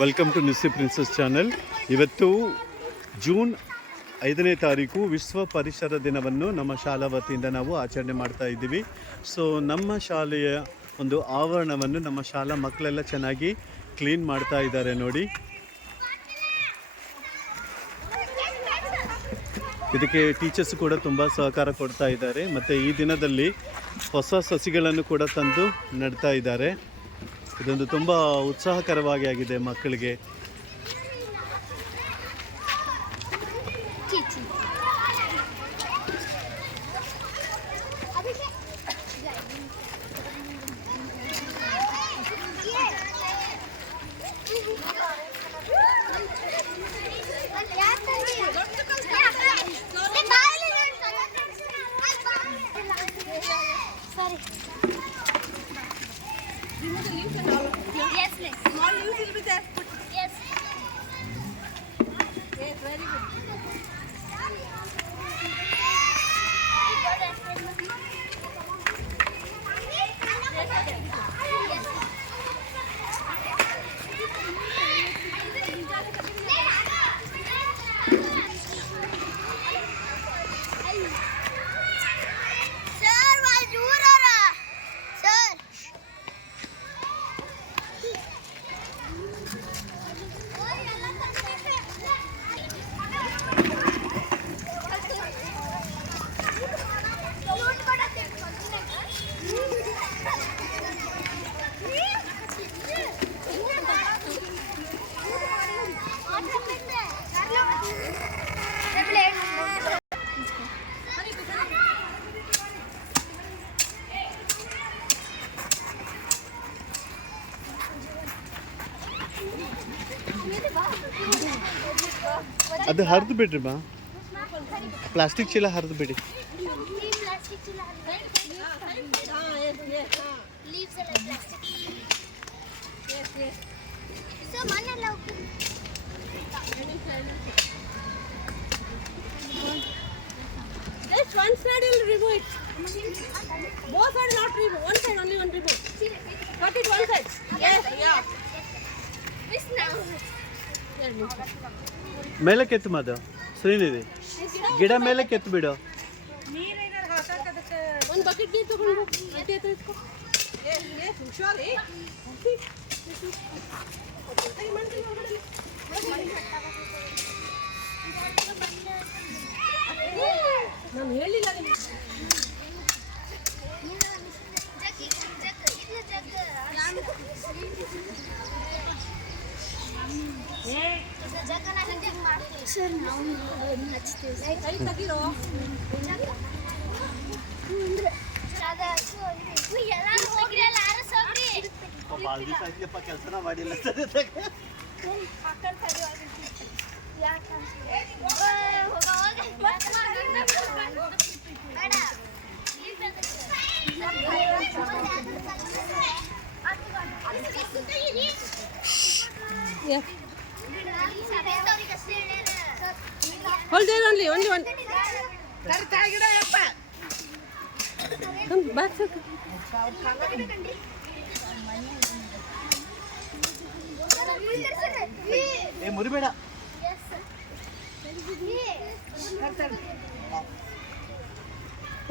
Welcome to Newsy Princess channel. ಇವತ್ತು June 5ನೇ ತಾರೀಕು ವಿಶ್ವ ಪರಿಸರ ದಿನವನ್ನು ನಮ್ಮ ಶಾಲಾ ವತಿಯಿಂದ ನಾವು ಆಚರಣೆ ಮಾಡ್ತಾ ಇದ್ದೀವಿ. ಸೊ ನಮ್ಮ ಶಾಲೆಯ ಒಂದು ಆವರಣವನ್ನು ನಮ್ಮ ಶಾಲಾ ಮಕ್ಕಳೆಲ್ಲ ಚೆನ್ನಾಗಿ ಕ್ಲೀನ್ ಮಾಡ್ತಾ ಇದ್ದಾರೆ ನೋಡಿ. ಇದಕ್ಕೆ ಟೀಚರ್ಸ್ ಕೂಡ ತುಂಬ ಸಹಕಾರ ಕೊಡ್ತಾ ಇದ್ದಾರೆ. ಮತ್ತು ಈ ದಿನದಲ್ಲಿ ಹೊಸ ಸಸಿಗಳನ್ನು ಕೂಡ ತಂದು ನೆಡ್ತಾ ಇದ್ದಾರೆ. ಇದೊಂದು ತುಂಬ ಉತ್ಸಾಹಕರವಾಗಿ ಆಗಿದೆ ಮಕ್ಕಳಿಗೆ. Yes, miss. Small leaves will be there. Yes. Yes, very good. ಅದು ಹರಿದು ಬಿಡ್ರಿ ಬಾ, ಪ್ಲಾಸ್ಟಿಕ್ ಚೀಲ ಹರಿದು ಬಿಡಿ. Just one side will remove it. Both are not remove. One side only one remove. Cut it one side. Yes, yeah. Miss now. ಮೇಲೆ ಕೆತ್ತು ಮಾದ ಶ್ರೀನಿಧಿ, ಗಿಡ ಮೇಲೆ ಕೆತ್ತು ಬಿಡು. ಒಂದು ಬಕೆಟ್ ನೀರು ತಗೊಂಡು ಇಟ್ಕೊ. ಹುಷಾರಿ. ನಾನು ಹೇಳಿಲ್ಲ ನಿಮ್ಗೆ. ಸರ್ ನಾವು ಹಚ್ತೀವಿ ಕೈ ತೆಗಿರೋ. ಕೆಲಸನ ಮಾಡಿಲ್ಲ. Hold there only one. Come back, sir. ಏ ಮುರಿಬೇಡ.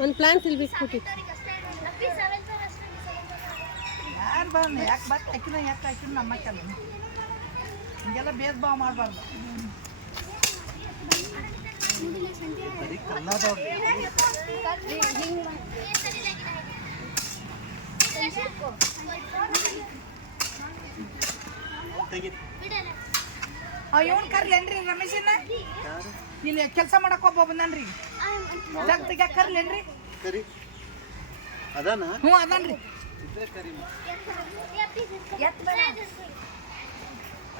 One plant will be put it. ಯಾರು ಬಂದು ಯಾಕೆ ಬಟ್ ಹಾಕಿನ ಯಾಕೆ ಹಾಕಿನ ನಮ್ಮ ಕೆಲ ಹಿಂಗೆಲ್ಲ ಭೇದ ಭಾವ ಮಾಡಬಾರ್ದು. ಇವನ್ ಕರ್ಲೇನ್ರಿ ರಮೇಶನ್ನ ಇಲ್ಲಿ ಕೆಲಸ ಮಾಡಕ್ ಒಬ್ಬ ಬಂದನ್ರಿ. ಜಗತ್ತಿಗೆ ಕರ್ಲೇನ್ರಿ? ಅದಾನ? ಹ್ಞೂ ಅದನ್ರಿ.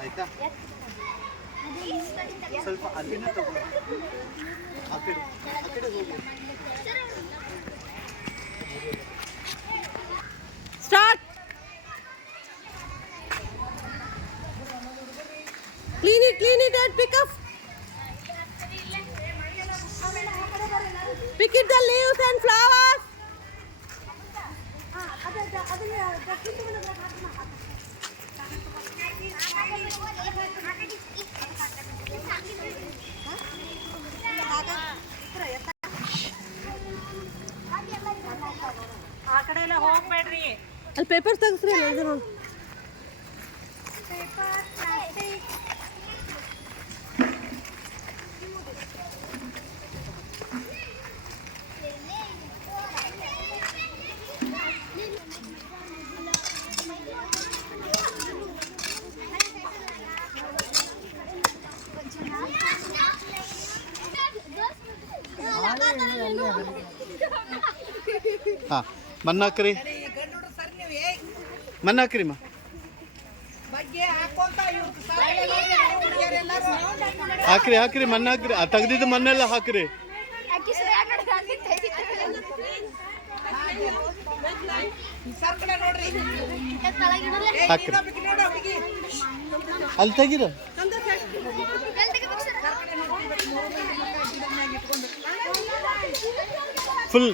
ಆಯ್ತಾ, ಸ್ವಲ್ಪ ಅಲ್ಲಿನ ತಗೋ, ಆ ಕಡೆ ಹೋಗಿ. Start. Clean it and pick up. Pick it the leaves and flowers. ಅಲ್ಲಿ ಪೇಪರ್ ತೆಗಿಸ್ರಿ ಅಲ್ಲ ನೋಡಿ. ಹಾಂ ಮಣ್ಣಾಕ್ರಿ ಗಂಡು ಹುಡುಗ ಸರ್ ನೀವು ಮಣ್ಣಾಕ್ರಿ ಮಾ ಬಗ್ಗೆ ಹಾಕೋಂತ ಇವ್ರು ಸರ್ ಹುಡುಗಿಯರೆಲ್ಲರೂ ಹಾಕ್ರಿ ಹಾಕ್ರಿ ಮಣ್ಣಾಕ್ರಿ ಆ ತೆಗ್ದಿದ್ದು ಮಣ್ಣೆಲ್ಲ ಹಾಕ್ರಿ. ಸರ್ ಕಡೆ ನೋಡ್ರಿ ಹಾಕ್ರಿ ನೋಡ ಹುಡುಗಿ ಅಲ್ಲಿ ತೆಗೀರ.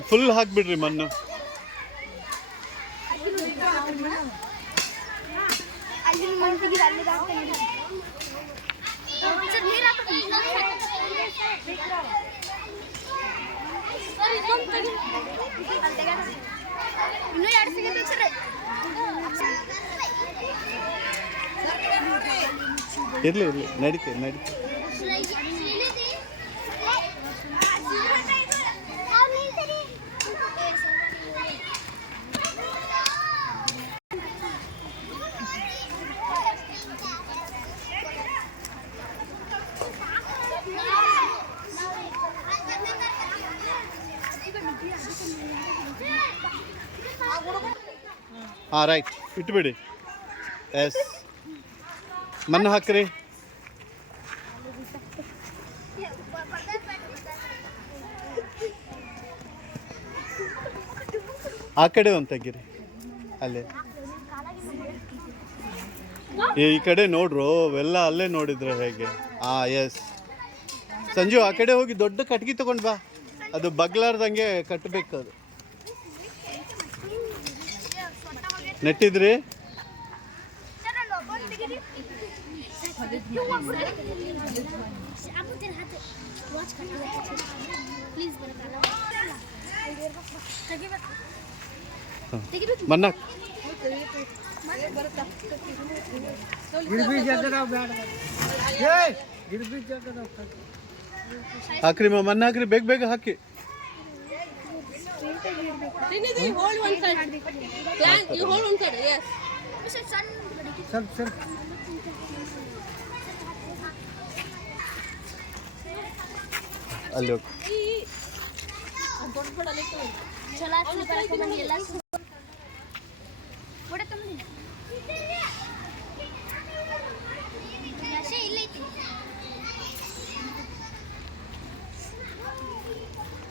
ಫುಲ್ ಹಾಕ್ಬಿಡ್ರಿ ಮಣ್ಣು. ಇನ್ನೂ 2 ಸೆಕೆಂಡ್ ಸರ್. ಇರ್ಲಿ ನಡೀತೆ. ಹಾಂ ರೈಟ್ ಇಟ್ಬಿಡಿ. ಎಸ್ ಮಣ್ಣು ಹಾಕ್ರಿ. ಆ ಕಡೆ ಒಂದು ತೆಗೀರಿ ಅಲ್ಲೇ. ಈ ಕಡೆ ನೋಡ್ರು ಅವೆಲ್ಲ ಅಲ್ಲೇ ನೋಡಿದ್ರೆ ಹೇಗೆ. ಎಸ್ ಸಂಜು ಆ ಕಡೆ ಹೋಗಿ ದೊಡ್ಡ ಕಟ್ಗಿ ತಗೊಂಡು ಬಾ. ಅದು ಬಗ್ಲಾರ್ದಂಗೆ ಕಟ್ಟಬೇಕು. ಅದು ನೆಟ್ಟಿದ್ರಿ ಮನ್ನಾಕ್ ಹಾಕ್ರಿ ಮಣ್ಣು ಹಾಕ್ರಿ ಬೇಗ ಹಾಕಿ. Trinity, hold one side. Plan, you hold one side. Yes. Sir ಅಲ್ಲಿ ಹೋಗಿ. ದೊಡ್ಡ ಅಲ್ಲಿ ಚಲೋ ಆಗ್ತದೆ ಬರ್ಕೊಂಬಂದು ಎಲ್ಲ ಫೋಟೋ ತಗೊಂಡಿ ನಶೆ ಇಲ್ಲೈತಿ.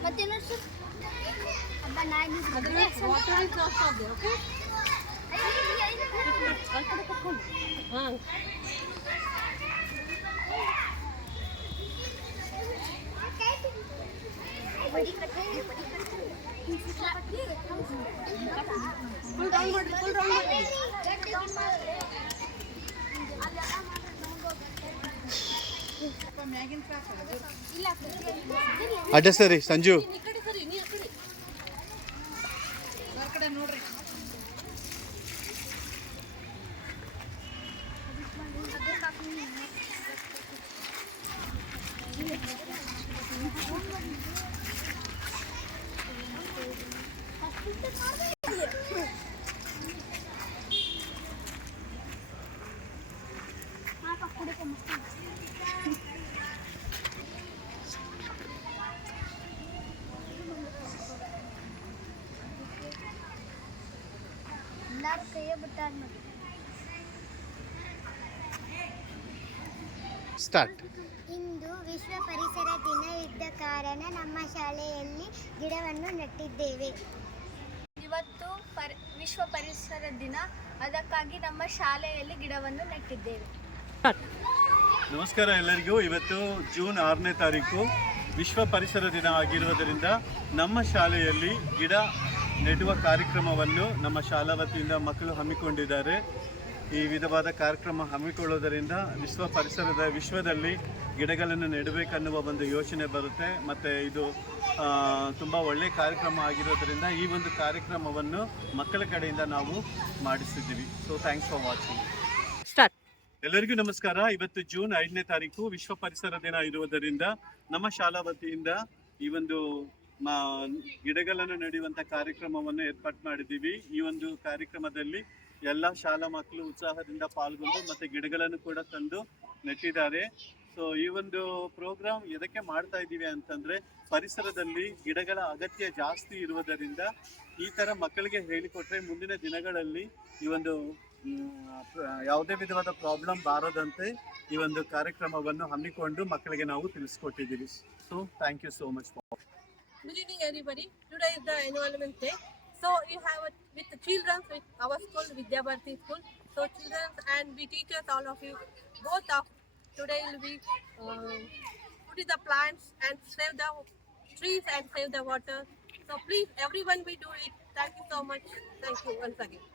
ಮತ್ತೇನು ಸರ್ ಹಬ್ಬ ನಾನು water is not stop there, okay? ಹಾಂ ಫುಲ್ ಡೌನ್ ಮಾಡಿ ಅಡ್ಡ ಸರಿ ಸಂಜು. ಈ ಕಡೆ ಸರಿ ನೀ ಆ ಕಡೆ ಸರ್ ಕಡೆ ನೋಡ್ರಿ. ಎಲ್ಲರೂ ಕೈಯೇ ಬಿಟ್ಟಾರ ನೋಡಿ. ಸ್ಟಾರ್ಟ್. ಇಂದು ವಿಶ್ವ ಪರಿಸರ ದಿನ ಇದ್ದ ಕಾರಣ ನಮ್ಮ ಶಾಲೆಯಲ್ಲಿ ಗಿಡವನ್ನು ನೆಟ್ಟಿದ್ದೇವೆ. ಇವತ್ತು ವಿಶ್ವ ಪರಿಸರ ದಿನ, ಅದಕ್ಕಾಗಿ ನಮ್ಮ ಶಾಲೆಯಲ್ಲಿ ಗಿಡವನ್ನು ನೆಟ್ಟಿದ್ದೇವೆ. ನಮಸ್ಕಾರ ಎಲ್ಲರಿಗೂ. ಇವತ್ತು ಜೂನ್ 6ನೇ ತಾರೀಕು ವಿಶ್ವ ಪರಿಸರ ದಿನ ಆಗಿರುವುದರಿಂದ ನಮ್ಮ ಶಾಲೆಯಲ್ಲಿ ಗಿಡ ನೆಡುವ ಕಾರ್ಯಕ್ರಮವನ್ನು ನಮ್ಮ ಶಾಲಾ ವತಿಯಿಂದ ಮಕ್ಕಳು ಹಮ್ಮಿಕೊಂಡಿದ್ದಾರೆ. ಈ ವಿಧವಾದ ಕಾರ್ಯಕ್ರಮ ಹಮ್ಮಿಕೊಳ್ಳೋದರಿಂದ ವಿಶ್ವದಲ್ಲಿ ಗಿಡಗಳನ್ನು ನೆಡಬೇಕನ್ನುವ ಒಂದು ಯೋಚನೆ ಬರುತ್ತೆ. ಮತ್ತು ಇದು ತುಂಬ ಒಳ್ಳೆಯ ಕಾರ್ಯಕ್ರಮ ಆಗಿರೋದರಿಂದ ಈ ಒಂದು ಕಾರ್ಯಕ್ರಮವನ್ನು ಮಕ್ಕಳ ಕಡೆಯಿಂದ ನಾವು ಮಾಡಿಸಿದ್ದೀವಿ. So thanks for watching. Start. ಎಲ್ಲರಿಗೂ ನಮಸ್ಕಾರ. ಇವತ್ತು ಜೂನ್ 5ನೇ ತಾರೀಕು ವಿಶ್ವ ಪರಿಸರ ದಿನ ಇರುವುದರಿಂದ ನಮ್ಮ ಶಾಲಾ ವತಿಯಿಂದ ಈ ಒಂದು ಗಿಡಗಳನ್ನು ನೆಡುವಂಥ ಕಾರ್ಯಕ್ರಮವನ್ನು ಏರ್ಪಾಡು ಮಾಡಿದ್ದೀವಿ. ಈ ಒಂದು ಕಾರ್ಯಕ್ರಮದಲ್ಲಿ ಎಲ್ಲ ಶಾಲಾ ಮಕ್ಕಳು ಉತ್ಸಾಹದಿಂದ ಪಾಲ್ಗೊಂಡು ಮತ್ತು ಗಿಡಗಳನ್ನು ಕೂಡ ತಂದು ನೆಟ್ಟಿದ್ದಾರೆ. ಸೊ ಈ ಒಂದು ಪ್ರೋಗ್ರಾಮ್ ಎದಕ್ಕೆ ಮಾಡ್ತಾ ಇದ್ದೀವಿ ಅಂತಂದರೆ, ಪರಿಸರದಲ್ಲಿ ಗಿಡಗಳ ಅಗತ್ಯ ಜಾಸ್ತಿ ಇರುವುದರಿಂದ ಈ ಥರ ಮಕ್ಕಳಿಗೆ ಹೇಳಿಕೊಟ್ರೆ ಮುಂದಿನ ದಿನಗಳಲ್ಲಿ ಈ ಒಂದು ಯಾವುದೇ ವಿಧವಾದ ಪ್ರಾಬ್ಲಮ್ ಬಾರದಂತೆ ಈ ಒಂದು ಕಾರ್ಯಕ್ರಮವನ್ನು ಹಮ್ಮಿಕೊಂಡು ಮಕ್ಕಳಿಗೆ ನಾವು ತಿಳಿಸ್ಕೊಟ್ಟಿದ್ದೀವಿ. So thank you so much. Good evening, everybody. Today is the Environment Day. So you have with the children with our school, Vidya Bharati School. So children and we teachers, all of you, both of today will be putting the plants and save the trees and save the water. So please, everyone, we do it. Thank you so much. Thank you once again.